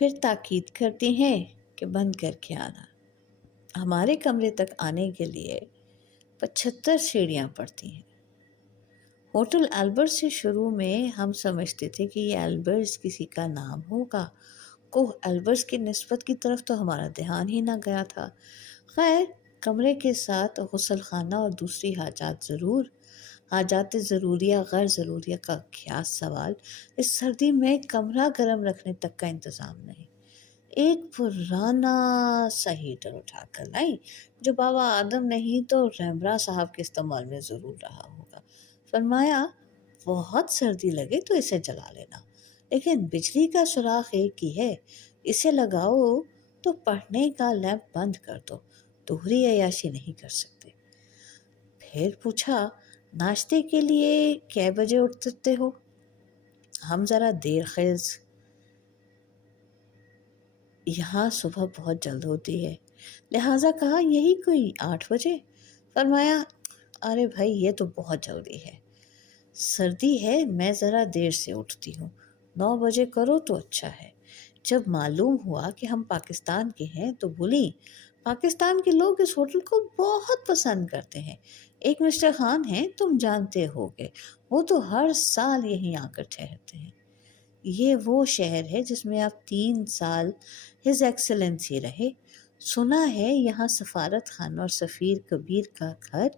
پھر تاکید کرتی ہیں کہ بند کر کے آنا۔ ہمارے کمرے تک آنے کے لیے 75 سیڑھیاں پڑتی ہیں۔ ہوٹل البرٹ سے شروع میں ہم سمجھتے تھے کہ یہ البرٹس کسی کا نام ہوگا۔ کوہ البرٹس کی نسبت کی طرف تو ہمارا دھیان ہی نہ گیا تھا۔ خیر، کمرے کے ساتھ غسل خانہ اور دوسری حاجات ضروریہ غیر ضروریہ کا کیا سوال۔ اس سردی میں کمرہ گرم رکھنے تک کا انتظام نہیں۔ ایک پرانا سا ہیٹر اٹھا کر لائی جو بابا آدم نہیں تو رحمرا صاحب کے استعمال میں ضرور رہا ہوگا۔ فرمایا بہت سردی لگے تو اسے جلا لینا، لیکن بجلی کا سوراخ ایک ہی ہے، اسے لگاؤ تو پڑھنے کا لیمپ بند کر دو، دوہری عیاشی نہیں کر سکتے۔ پھر پوچھا ناشتے کے لیے کئے بجے اٹھتے ہو؟ ہم ذرا دیر خیز، یہاں صبح بہت جلد ہوتی ہے، لہٰذا کہا یہی کوئی 8 بجے۔ فرمایا ارے بھائی یہ تو بہت جلدی ہے، سردی ہے میں ذرا دیر سے اٹھتی ہوں، 9 بجے کرو تو اچھا ہے۔ جب معلوم ہوا کہ ہم پاکستان کے ہیں تو بولی پاکستان کے لوگ اس ہوٹل کو بہت پسند کرتے ہیں، ایک مسٹر خان ہیں تم جانتے ہوگے، وہ تو ہر سال یہیں آ کر ٹھہرتے ہیں۔ یہ وہ شہر ہے جس میں آپ 3 سال ہز ایکسلنسی رہے، سنا ہے یہاں سفارت خانہ اور سفیر کبیر کا گھر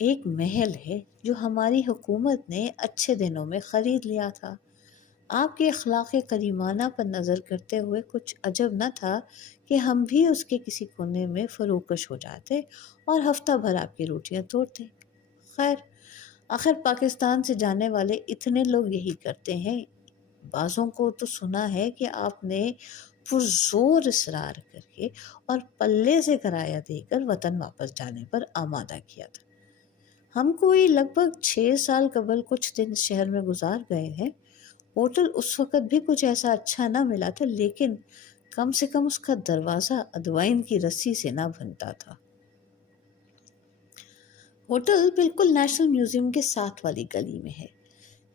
ایک محل ہے جو ہماری حکومت نے اچھے دنوں میں خرید لیا تھا۔ آپ کے اخلاق کریمانہ پر نظر کرتے ہوئے کچھ عجب نہ تھا کہ ہم بھی اس کے کسی کونے میں فروکش ہو جاتے اور ہفتہ بھر آپ کی روٹیاں توڑتے۔ خیر، آخر پاکستان سے جانے والے اتنے لوگ یہی کرتے ہیں۔ بعضوں کو تو سنا ہے کہ آپ نے پرزور اصرار کر کے اور پلے سے کرایہ دے کر وطن واپس جانے پر آمادہ کیا تھا۔ ہم کوئی لگ بھگ 6 سال قبل کچھ دن شہر میں گزار گئے ہیں۔ ہوٹل اس وقت بھی کچھ ایسا اچھا نہ ملا تھا، لیکن کم سے کم اس کا دروازہ ادوائن کی رسی سے نہ بنتا تھا۔ ہوٹل بالکل نیشنل میوزیم کے ساتھ والی گلی میں ہے۔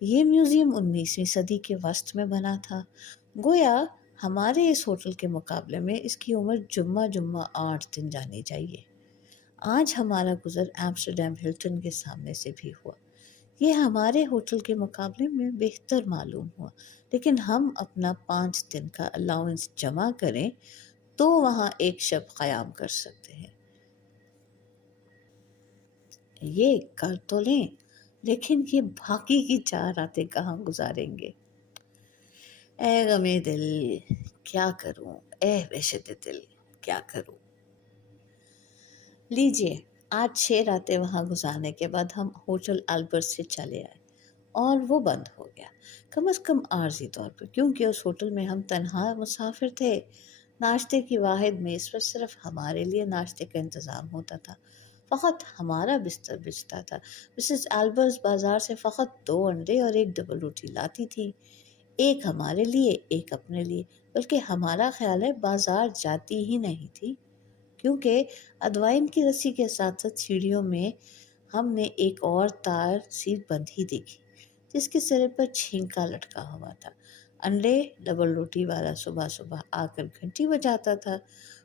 یہ میوزیم 19ویں صدی کے وسط میں بنا تھا۔ گویا ہمارے اس ہوٹل کے مقابلے میں اس کی عمر جمعہ 8 دن جانی چاہیے۔ آج ہمارا گزر ایمسٹرڈیم ہلٹن کے سامنے سے بھی ہوا۔ یہ ہمارے ہوٹل کے مقابلے میں بہتر معلوم ہوا، لیکن ہم اپنا 5 دن کا الاؤنس جمع کریں تو وہاں ایک شب قیام کر سکتے ہیں۔ یہ کر تو لیں، لیکن یہ باقی کی 4 راتیں کہاں گزاریں گے؟ اے غمِ دل کیا کروں، اے وحشت دل کیا کروں۔ لیجئے، آج 6 راتیں وہاں گزارنے کے بعد ہم ہوٹل البرٹ سے چلے آئے اور وہ بند ہو گیا، کم از کم عارضی طور پر، کیونکہ اس ہوٹل میں ہم تنہا مسافر تھے۔ ناشتے کی واحد میز پر صرف ہمارے لیے ناشتے کا انتظام ہوتا تھا، فقط ہمارا بستر بچتا تھا۔ مسز البرٹ بازار سے فقط 2 انڈے اور 1 ڈبل روٹی لاتی تھی، ایک ہمارے لیے ایک اپنے لیے، بلکہ ہمارا خیال ہے بازار جاتی ہی نہیں تھی، کیونکہ ادوائن کی رسی کے ساتھ ساتھ سیڑھیوں میں ہم نے ایک اور تار سی بندھی دیکھی جس کے سرے پر چھینکا لٹکا ہوا تھا۔ انڈے ڈبل روٹی والا صبح صبح آ کر گھنٹی بجاتا تھا،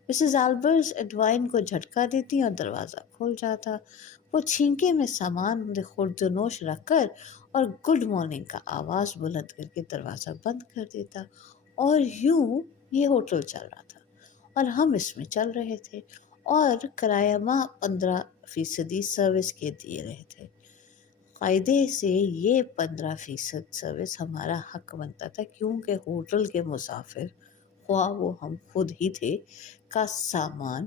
مسز البرٹ ادوائن کو جھٹکا دیتی اور دروازہ کھول جاتا۔ وہ چھینکے میں سامان خوردنوش رکھ کر اور گڈ مارننگ کا آواز بلند کر کے دروازہ بند کر دیتا، اور یوں یہ ہوٹل چل رہا تھا اور ہم اس میں چل رہے تھے، اور کرایہ ماہ 15% سروس کے دیے رہے تھے۔ قاعدے سے یہ 15% سروس ہمارا حق بنتا تھا، کیونکہ ہوٹل کے مسافر، خواہ وہ ہم خود ہی تھے، کا سامان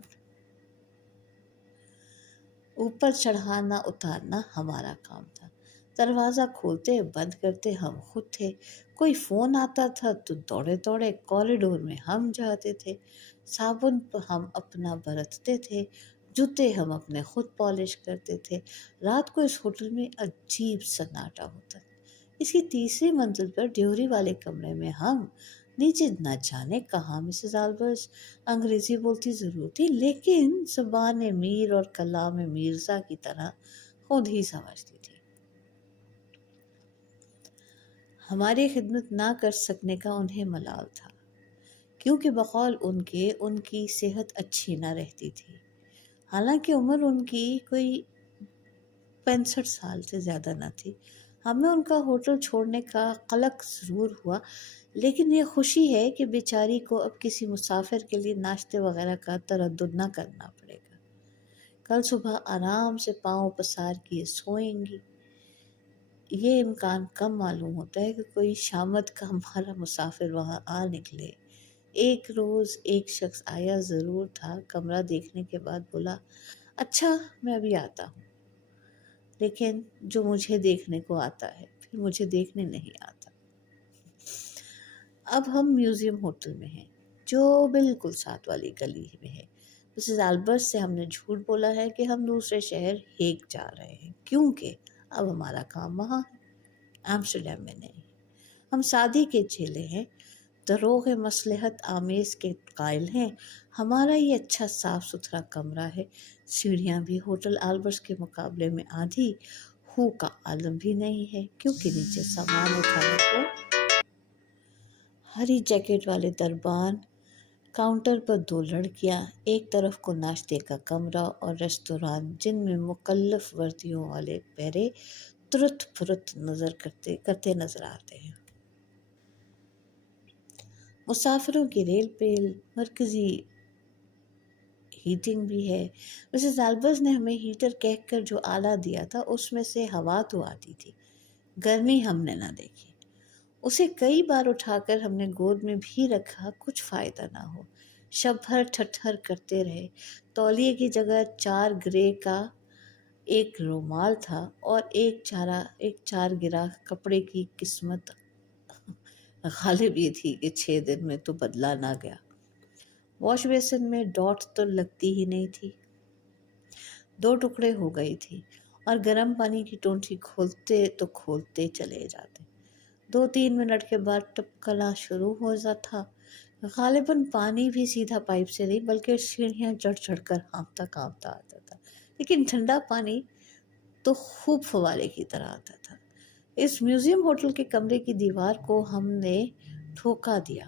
اوپر چڑھانا اتارنا ہمارا کام تھا۔ دروازہ کھولتے بند کرتے ہم خود تھے۔ کوئی فون آتا تھا تو دوڑے دوڑے کوریڈور میں ہم جاتے تھے، صابن ہم اپنا برتتے تھے، جوتے ہم اپنے خود پالش کرتے تھے۔ رات کو اس ہوٹل میں عجیب سناٹا ہوتا تھا۔ اس کی 3ری منزل پر ڈیوری والے کمرے میں ہم، نیچے نہ جانے کہاں مسز البرٹ انگریزی بولتی ضرور تھی، لیکن زبان میر اور کلام میرزا کی طرح خود ہی سمجھتی تھی۔ ہماری خدمت نہ کر سکنے کا انہیں ملال تھا۔ کیونکہ بقول ان کی صحت اچھی نہ رہتی تھی، حالانکہ عمر ان کی کوئی 65 سال سے زیادہ نہ تھی۔ ہمیں ان کا ہوٹل چھوڑنے کا قلق ضرور ہوا، لیکن یہ خوشی ہے کہ بیچاری کو اب کسی مسافر کے لیے ناشتے وغیرہ کا تردد نہ کرنا پڑے گا۔ کل صبح آرام سے پاؤں پسار کیے سوئیں گی۔ یہ امکان کم معلوم ہوتا ہے کہ کوئی شامت کا ہمارا مسافر وہاں آ نکلے۔ ایک روز ایک شخص آیا ضرور تھا، کمرہ دیکھنے کے بعد بولا، اچھا میں ابھی آتا ہوں، لیکن جو مجھے دیکھنے کو آتا ہے پھر مجھے دیکھنے نہیں آتا۔ اب ہم میوزیم ہوٹل میں ہیں، جو بالکل ساتھ والی گلی میں ہے۔ مسز البرٹ سے ہم نے جھوٹ بولا ہے کہ ہم دوسرے شہر ہیگ جا رہے ہیں، کیونکہ اب ہمارا کام وہاں ہے، ایمسٹرڈیم میں نہیں۔ ہم شادی کے چیلے ہیں، دروغ مصلحت آمیز کے قائل ہیں۔ ہمارا یہ اچھا صاف ستھرا کمرہ ہے، سیڑھیاں بھی ہوٹل البرٹ کے مقابلے میں آدھی ہو کا عالم بھی نہیں ہے، کیونکہ نیچے سامان اٹھانے کو ہری جیکٹ والے دربان، کاؤنٹر پر 2 لڑکیاں، ایک طرف کو ناشتے کا کمرہ اور ریستوران جن میں مکلف وردیوں والے پہرے ترت پھرت کرتے نظر آتے ہیں۔ مسافروں کی ریل پیل، مرکزی ہیٹنگ بھی ہے۔ مسز البرٹ نے ہمیں ہیٹر کہہ کر جو آلہ دیا تھا اس میں سے ہوا تو آتی تھی، گرمی ہم نے نہ دیکھی۔ اسے کئی بار اٹھا کر ہم نے گود میں بھی رکھا، کچھ فائدہ نہ ہو، شب بھر ٹھٹھر کرتے رہے۔ تولیے کی جگہ 4 گرے کا ایک رومال تھا اور ایک 4 گرا کپڑے کی قسمت غالب یہ تھی کہ 6 دن میں تو بدلا نہ گیا۔ واش بیسن میں ڈاٹ تو لگتی ہی نہیں تھی، 2 ٹکڑے ہو گئی تھی، اور گرم پانی کی ٹونٹی کھولتے چلے جاتے۔ 2-3 منٹ کے بعد ٹپکنا شروع ہو جاتا۔ غالباً پانی بھی سیدھا پائپ سے نہیں بلکہ سیڑھیاں چڑھ کر ہانپتا کانپتا آتا تھا، لیکن ٹھنڈا پانی تو خوب فوارے کی طرح آتا تھا۔ اس میوزیم ہوٹل کے کمرے کی دیوار کو ہم نے ٹھوکا دیا۔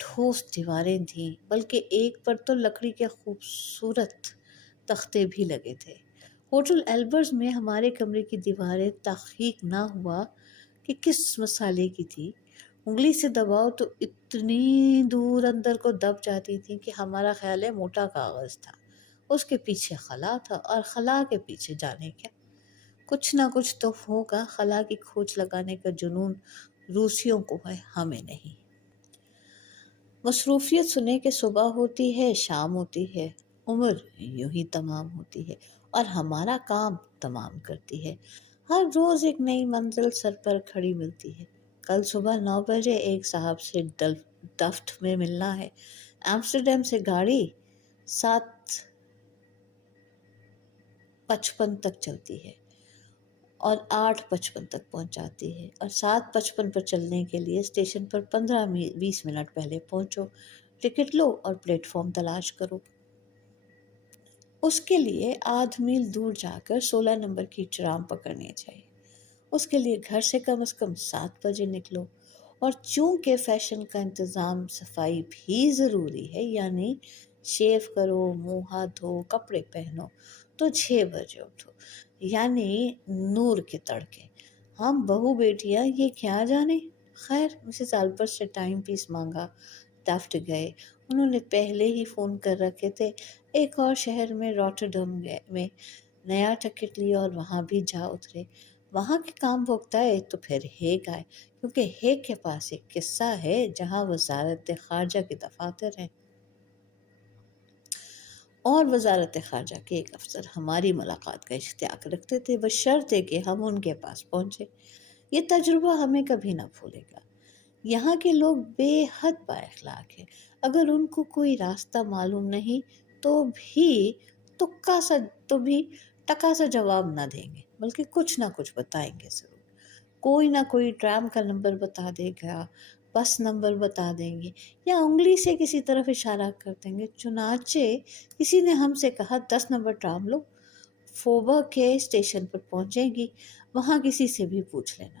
ٹھوس دیواریں تھیں، بلکہ ایک پر تو لکڑی کے خوبصورت تختے بھی لگے تھے۔ ہوٹل البرٹ میں ہمارے کمرے کی دیواریں تحقیق نہ ہوا کہ کس مسالے کی تھی، انگلی سے دباؤ تو اتنی دور اندر کو دب جاتی تھی کہ ہمارا خیال ہے موٹا کاغذ تھا، اس کے پیچھے خلا تھا، اور خلا کے پیچھے جانے کیا، کچھ نہ کچھ تو ہوگا۔ خلا کی کھوج لگانے کا جنون روسیوں کو ہے، ہمیں نہیں۔ مصروفیت سنے کہ صبح ہوتی ہے، شام ہوتی ہے، عمر یوں ہی تمام ہوتی ہے اور ہمارا کام تمام کرتی ہے۔ ہر روز ایک نئی منزل سر پر کھڑی ملتی ہے۔ کل صبح 9 بجے ایک صاحب سے ڈفٹ میں ملنا ہے۔ ایمسٹرڈیم سے گاڑی 7:55 تک چلتی ہے اور 8:55 تک پہنچ جاتی ہے، اور 7:55 پر چلنے کے لیے اسٹیشن پر 15-20 منٹ پہلے پہنچو، ٹکٹ لو اور پلیٹ فارم تلاش کرو۔ اس کے لیے آدھ میل دور جا کر 16 نمبر کی ٹرام پکڑنی چاہیے۔ اس کے لیے گھر سے کم از کم 7 بجے نکلو، اور چونکہ فیشن کا انتظام صفائی بھی ضروری ہے، یعنی شیو کرو، منہ ہاتھ دھو، کپڑے پہنو، تو 6 بجے اٹھو، یعنی نور کے تڑکے۔ ہم بہو بیٹیاں یہ کیا جانے۔ خیر، مسز البرٹ سے ٹائم پیس مانگا، ڈفٹ گئے۔ انہوں نے پہلے ہی فون کر رکھے تھے، ایک اور شہر میں روٹرڈم میں نیا ٹکٹ لیا اور وہاں بھی جا اترے۔ وہاں کے کام بھگتائے تو پھر ہیگ آئے، کیونکہ ہیگ کے پاس ایک قصہ ہے جہاں وزارت خارجہ کے دفاتر ہیں، اور وزارت خارجہ کے ایک افسر ہماری ملاقات کا اشتیاق رکھتے تھے، بشرطے کہ ہم ان کے پاس پہنچے۔ یہ تجربہ ہمیں کبھی نہ بھولے گا۔ یہاں کے لوگ بے حد با اخلاق ہیں، اگر ان کو کوئی راستہ معلوم نہیں تو بھی ٹکا سا جواب نہ دیں گے، بلکہ کچھ نہ کچھ بتائیں گے ضرور۔ کوئی نہ کوئی ٹرام کا نمبر بتا دے گا، بس نمبر بتا دیں گے، یا انگلی سے کسی طرف اشارہ کر دیں گے۔ چنانچہ کسی نے ہم سے کہا 10 نمبر ٹرام لو، فوبا کے اسٹیشن پر پہنچے گی، وہاں کسی سے بھی پوچھ لینا۔